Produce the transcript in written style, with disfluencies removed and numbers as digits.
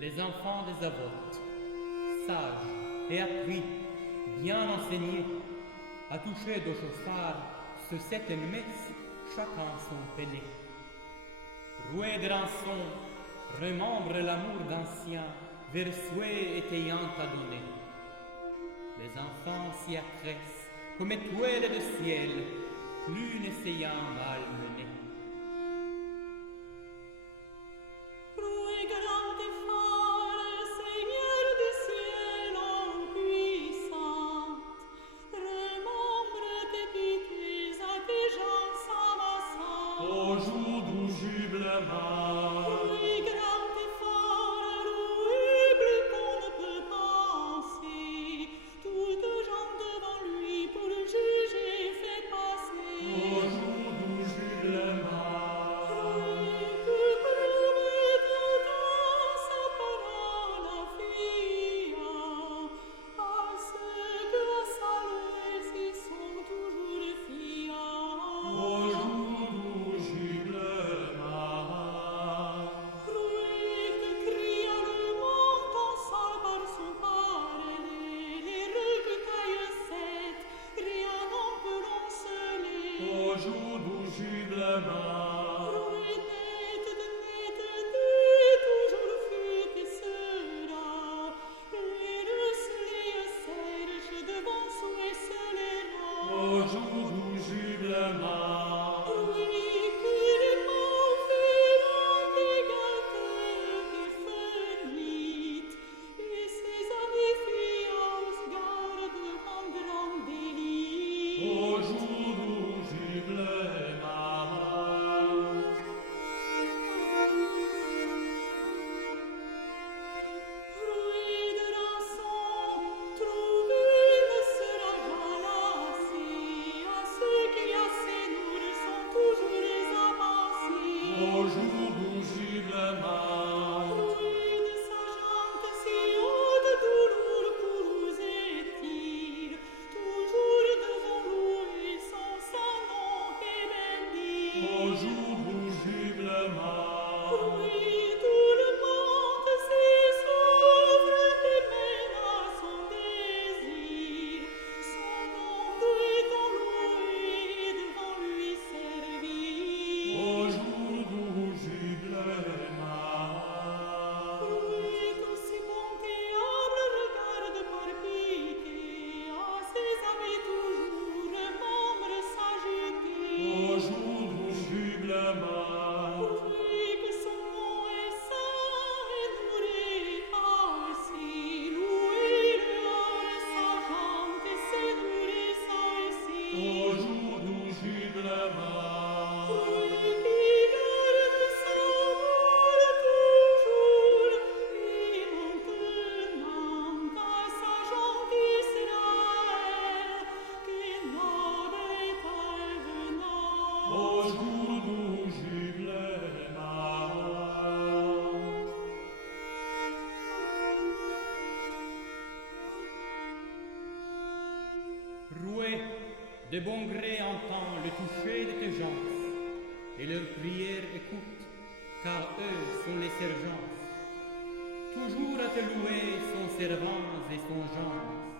Les enfants des avotes, sages et appris, bien enseignés, à toucher de chauffard ce septième messe, chacun son peiné. Roué de rançon, remembre l'amour d'anciens, vers souhait étayant à donner. Les enfants s'y accressent comme étoiles de ciel, plus n'essayant mal mener. Au jour du jublement, Lui grand et fort, louable qu'on ne peut penser, toutes gens devant lui pour le juger fait passer. au jour du jublement, Lui que promet dans sa parole fiant, à ceux que saluent s'y sont toujours fiants. au jour du jublement, Lui que cria le monde en salle par son parler, les recueille sept, rien n'en peut l'enceler. au jour du jublement, Lui net de toujours fut et sera, lui le serge devant souhait se lèvera. au jour du jublement, Oui, que les mauvais des gâteurs et fermites, et ses amis fiants gardent en grand délit. au jour du jublement, Fruit de rançon, trouvé ne sera jalassé, à ceux qui à ses nourrices sont toujours avancés. au jour du jublement, Fruit de sa jante si haute, douloureux courrouze-t-il, toujours devant louer son saint nom et bendit. au jour du jublement, Oui, tout le monde s'y s'ouvre et mène à son désir. Son nom doit louer devant lui servir. au jour du jublement, Oui, qu'aussi bon diable regarde par pitié à ses amis toujours membres s'agiter. au jour du jublement, Oui, que son nom est saint et nourri aussi, louez-le à sa jante et ses nourrissants au aussi. jour du jublement, Oui, qui garde sa voile toujours et maintenant à sa jante Israël, qui n'aurait venant. au jour du jublement, Roué, de bon gré entend le toucher de tes gens, et leurs prières écoute, car eux sont les sergents. Toujours à te louer son servants et son genre.